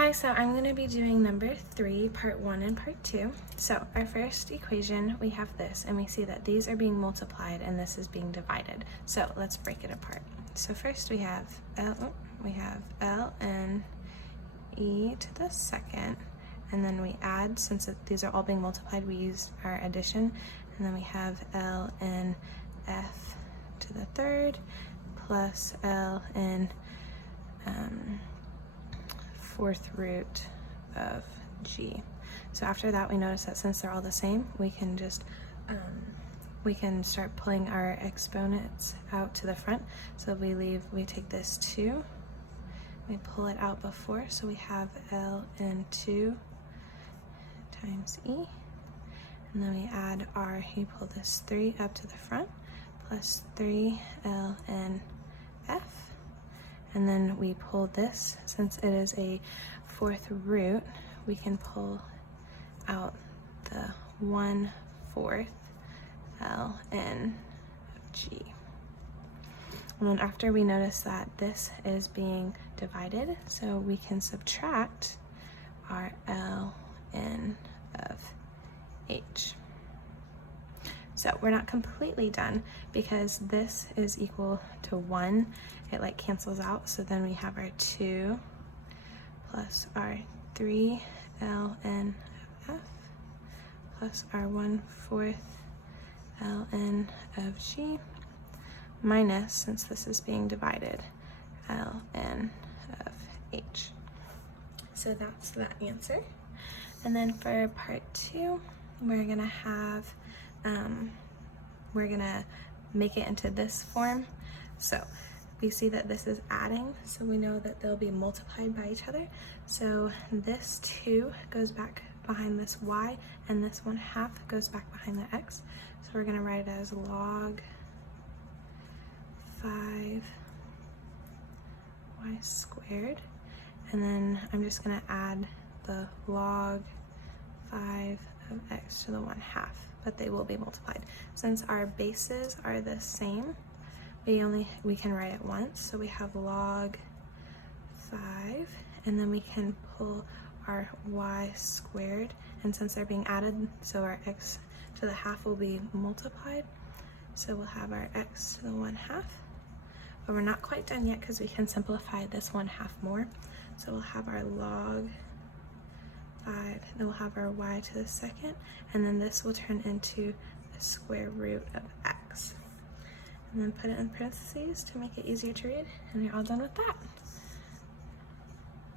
Hi, so I'm going to be doing number 3, part 1 and part 2. So our first equation, we have this, and we see that these are being multiplied and this is being divided. So let's break it apart. So first we have ln e to the second, and then we add, since these are all being multiplied, we use our addition, and then we have ln f to the third plus ln fourth root of g. So after that, we notice that since they're all the same, we can just we can start pulling our exponents out to the front. So we take this 2, we pull it out before, so we have ln 2 times e, and then we add our, you pull this 3 up to the front, plus 3 ln f. And then we pull this, since it is a fourth root, we can pull out the 1/4 ln of g. And then after, we notice that this is being divided, so we can subtract our ln of h. So we're not completely done, because this is equal to 1. It like cancels out, so then we have our 2 plus our 3 ln of f plus our 1/4 ln of g minus, since this is being divided, ln of h. So that's the answer. And then for part 2, we're gonna make it into this form. So we see that this is adding, so we know that they'll be multiplied by each other. So this 2 goes back behind this y, and this 1/2 goes back behind the x. So we're gonna write it as log 5 y squared, and then I'm just gonna add the log 5 of x to the 1/2, but they will be multiplied. Since our bases are the same, we can write it once, so we have log 5, and then we can pull our y squared, and since they're being added, so our x to the half will be multiplied, so we'll have our x to the 1/2, but we're not quite done yet because we can simplify this 1/2 more. So we'll have our log 5, then we'll have our y to the second, and then this will turn into the square root of x. And then put it in parentheses to make it easier to read, and you're all done with that.